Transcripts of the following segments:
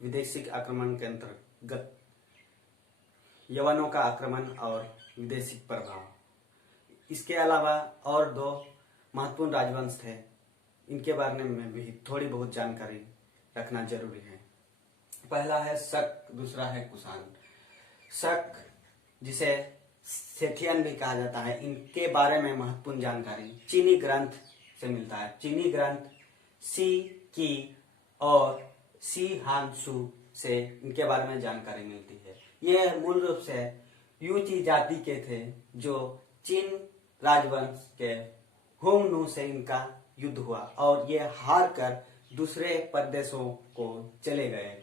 विदेशी आक्रमण के अंतर्गत यवनों का आक्रमण और विदेशी प्रभाव। इसके अलावा और दो महत्वपूर्ण राजवंश थे, इनके बारे में भी थोड़ी बहुत जानकारी रखना जरूरी है। पहला है शक, दूसरा है कुषाण। शक, जिसे सेठियन भी कहा जाता है, इनके बारे में महत्वपूर्ण जानकारी चीनी ग्रंथ से मिलता है। चीनी ग्रंथ सी की और सी हानसू से इनके बारे में जानकारी मिलती है। ये मूल रूप से यूची जाति के थे, जो चीन राजवंश के हुंगनू से इनका युद्ध हुआ और ये हार कर दूसरे प्रदेशों को चले गए,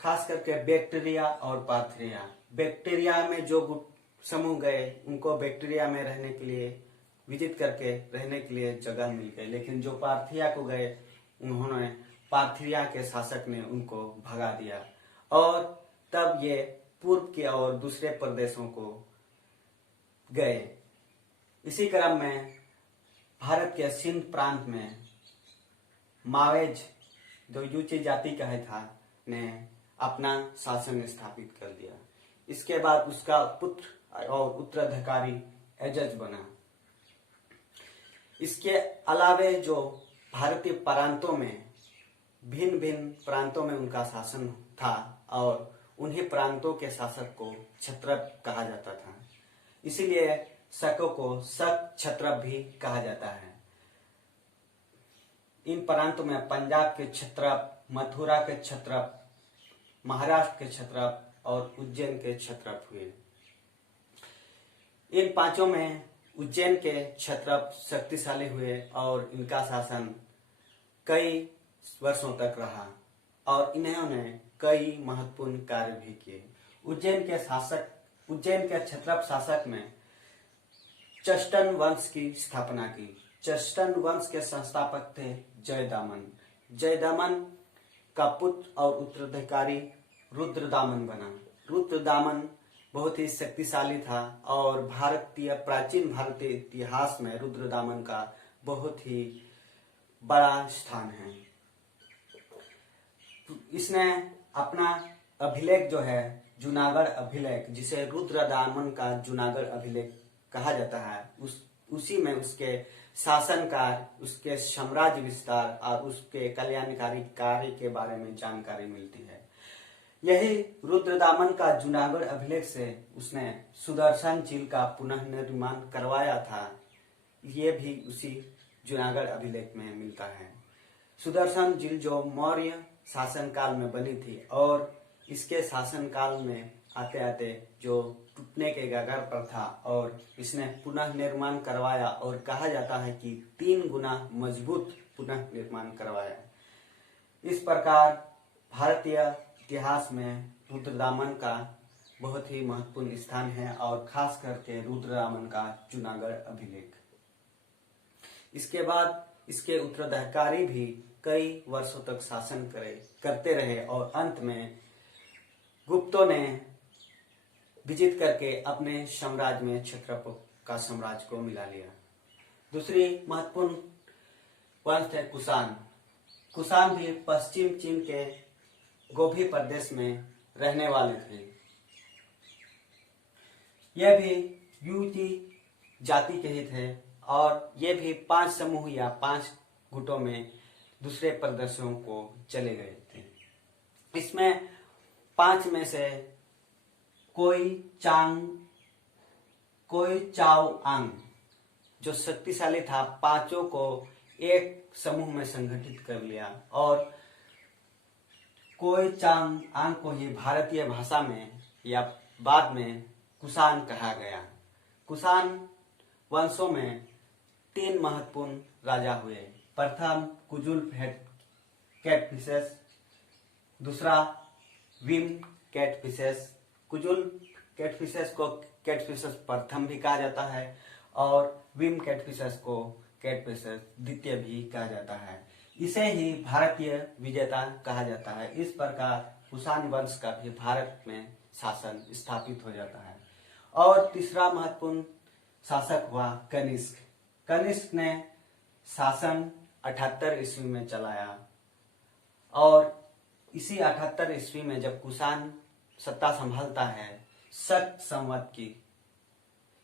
खास करके बैक्टीरिया और पार्थरिया। बैक्टीरिया में जो समूह गए, उनको बैक्टीरिया में रहने के लिए विजिट करके रहने के लिए जगह मिल गई, लेकिन जो पार्थिया को गए, उन्होंने पार्थिया के शासक ने उनको भगा दिया और तब ये पूर्व के और दूसरे प्रदेशों को गए। इसी क्रम में भारत के सिंध प्रांत में मावेज, जो यूची जाति का था, ने अपना शासन स्थापित कर दिया। इसके बाद उसका पुत्र और उत्तराधिकारी एजज बना। इसके अलावे जो भारतीय प्रांतों में भिन्न भिन्न प्रांतों में उनका शासन था और उन्हीं प्रांतों के शासक को क्षत्रप कहा जाता था। इसीलिए शकों को शक क्षत्रप भी कहा जाता है। इन प्रांतों में पंजाब के क्षत्रप, मथुरा के क्षत्रप, महाराष्ट्र के क्षत्रप और उज्जैन के क्षत्रप हुए। इन पांचों में उज्जैन के क्षत्रप शक्तिशाली हुए और इनका शासन कई वर्षों तक रहा और इन्होंने कई महत्वपूर्ण कार्य भी किए। उज्जैन के क्षत्रप शासक में चष्टन वंश की स्थापना की। चष्टन वंश के संस्थापक थे जयदामन। जयदामन का पुत्र और उत्तराधिकारी रुद्रदामन बना। रुद्रदामन बहुत ही शक्तिशाली था और प्राचीन भारतीय इतिहास में रुद्रदामन का बहुत ही बड़ा स्थान है। इसने अपना अभिलेख जो है जूनागढ़ अभिलेख, जिसे रुद्रदामन का जूनागढ़ अभिलेख कहा जाता है, उसी में उसके शासनकाल, उसके साम्राज्य विस्तार और उसके कल्याणकारी कार्य के बारे में जानकारी मिलती है। यही रुद्रदामन का जूनागढ़ अभिलेख से उसने सुदर्शन झील का पुनर्निर्माण करवाया था। ये भी उसी जूनागढ़ अभिलेख में मिलता है। सुदर्शन झील जो मौर्य शासनकाल में बनी थी और इसके शासनकाल में आते आते जो टूटने के कगार पर था और इसने पुनः निर्माण करवाया और कहा जाता है कि 3 गुना मजबूत पुनः निर्माण करवाया। इस प्रकार भारतीय इतिहास में रुद्रदामन का बहुत ही महत्वपूर्ण स्थान है और खास करके रुद्रदामन का जूनागढ़ अभिलेख। इसके बाद इसके उत्तराधिकारी भी कई वर्षों तक शासन करते रहे और अंत में गुप्तों ने विजित करके अपने साम्राज्य में क्षत्रप का साम्राज्य को मिला लिया। दूसरी महत्वपूर्ण वंश है कुषाण। कुषाण भी पश्चिम चीन के गोभी प्रदेश में रहने वाले थे। यह भी यूची जाति के ही थे और ये भी 5 समूह या 5 गुटों में दूसरे प्रदेशों को चले गए थे। इसमें 5 में से कोई चाओ आंग जो शक्तिशाली था, 5 को एक समूह में संगठित कर लिया और कोई चांग आंग को ही भारतीय भाषा में या बाद में कुषाण कहा गया। कुषाण वंशों में 3 महत्वपूर्ण राजा हुए। प्रथम कुजुल कैटफिशेस, दूसरा विम कैटफिशेस। कुजुल कैटफिशेस को कैटफिशेस प्रथम भी कहा जाता है और विम कैटफिशेस को कैटफिशेस द्वितीय भी कहा जाता है। इसे ही भारतीय विजेता कहा जाता है। इस प्रकार कुषाण वंश का भी भारत में शासन स्थापित हो जाता है। और तीसरा महत्वपूर्ण शासक हुआ कनिष्क। कनिष्क ने शासन 78 ईस्वी में चलाया और इसी 78 ईस्वी में जब कुषाण सत्ता संभालता है शक संवत की,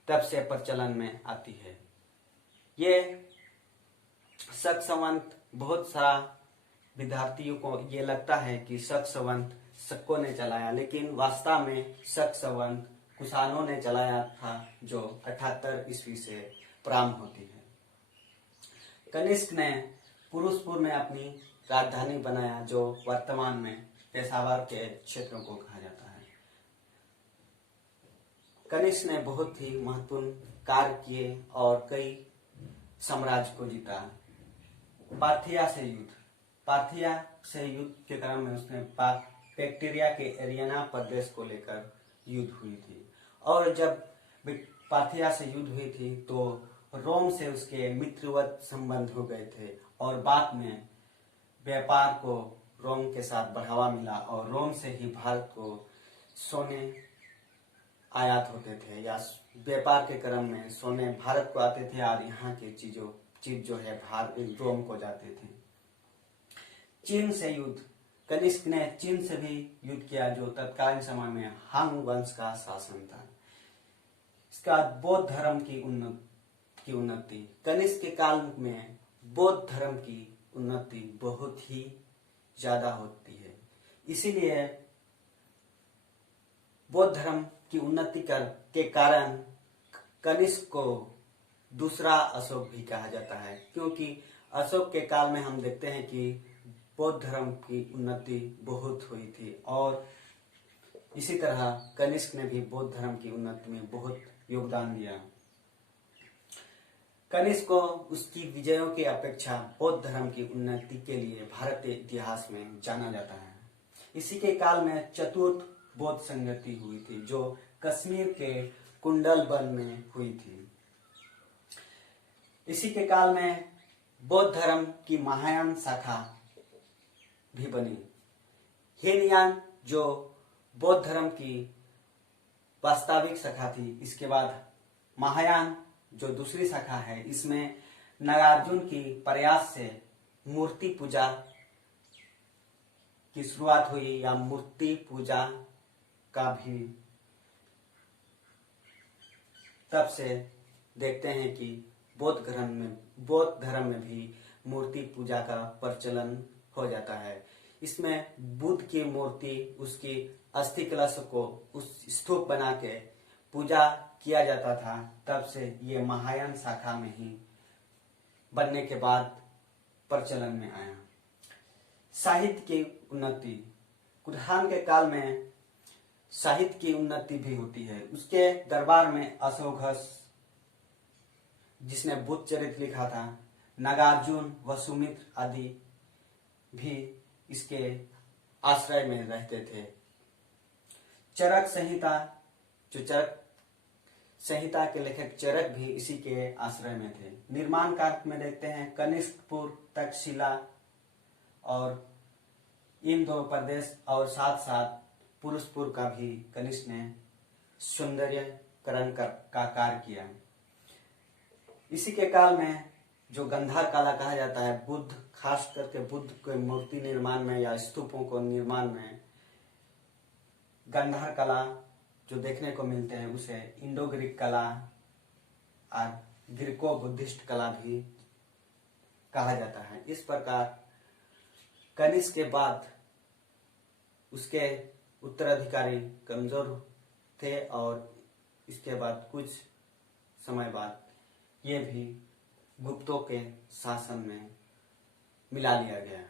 तब से प्रचलन में आती है। ये शक संवत बहुत सारा विद्यार्थियों को ये लगता है कि शक संवत शकों ने चलाया, लेकिन वास्तव में शक संवत कुषाणों ने चलाया था, जो 78 ईस्वी से प्रारंभ होती है। कनिष्क ने पुरुषपुर में अपनी राजधानी बनाया, जो वर्तमान में पेशावर के क्षेत्रों को कहा जाता है। कनिष्क ने बहुत ही महत्वपूर्ण कार्य किए और कई साम्राज्य को जीता। पार्थिया से युद्ध के क्रम में उसने बैक्टीरिया के एरियाना प्रदेश को लेकर युद्ध हुई थी, और जब पार्थिया से युद्ध हुई थी तो रोम से उसके मित्रवत संबंध हो गए थे, और बाद में व्यापार को रोम के साथ बढ़ावा मिला और रोम से ही भारत को सोने आयात होते थे, या व्यापार के क्रम में सोने भारत को आते थे और यहाँ के चीज जो है रोम को जाते थे। चीन से युद्ध, कनिष्क ने चीन से भी युद्ध किया, जो तत्कालीन समय में हांग वंश का शासन था। इसका बौद्ध धर्म की उन्नति, कनिष्क के काल में बौद्ध धर्म की उन्नति बहुत ही ज्यादा होती है, इसीलिए बौद्ध धर्म की उन्नति के कारण कनिष्क को दूसरा अशोक भी कहा जाता है, क्योंकि अशोक के काल में हम देखते हैं कि बौद्ध धर्म की उन्नति बहुत हुई थी, और इसी तरह कनिष्क ने भी बौद्ध धर्म की उन्नति में बहुत योगदान दिया। कनिष्क को उसकी विजयों की अपेक्षा बौद्ध धर्म की उन्नति के लिए भारतीय इतिहास में जाना जाता है। इसी के काल में चतुर्थ बौद्ध संगति हुई थी, जो कश्मीर के कुंडलबन में हुई थी। इसी के काल में बौद्ध धर्म की महायान शाखा भी बनी। हीनयान जो बौद्ध धर्म की वास्तविक शाखा थी, इसके बाद महायान जो दूसरी शाखा है, इसमें नागार्जुन की प्रयास से मूर्ति पूजा की शुरुआत हुई, या मूर्ति पूजा का भी तब से देखते हैं कि बौद्ध धर्म में भी मूर्ति पूजा का प्रचलन हो जाता है। इसमें बुद्ध की मूर्ति, उसकी अस्थि कलश को उस स्तूप बना के पूजा किया जाता था। तब से ये महायान शाखा में ही बनने के बाद प्रचलन में आया। साहित्य की उन्नति, कुषाण के काल में साहित्य की उन्नति भी होती है। उसके दरबार में अशोकघोष, जिसने बुद्ध चरित्र लिखा था, नागार्जुन, वसुमित्र आदि भी इसके आश्रय में रहते थे। चरक संहिता, जो चरक संहिता के लेखक चरक भी इसी के आश्रय में थे। निर्माण कार्य में देखते हैं कनिष्कपुर, तक्षशिला और इन दो प्रदेश, और साथ साथ पुरुषपुर का भी कनिष्क ने सौंदर्यकरण का कार्य किया। इसी के काल में जो गंधार कला कहा जाता है, बुद्ध, खास करके बुद्ध के मूर्ति निर्माण में या स्तूपों को निर्माण में गंधार कला जो देखने को मिलते हैं, उसे इंडो ग्रीक कला और ग्रीको बुद्धिस्ट कला भी कहा जाता है। इस प्रकार कनिष्क के बाद उसके उत्तराधिकारी कमजोर थे, और इसके बाद कुछ समय बाद ये भी गुप्तों के शासन में मिला लिया गया।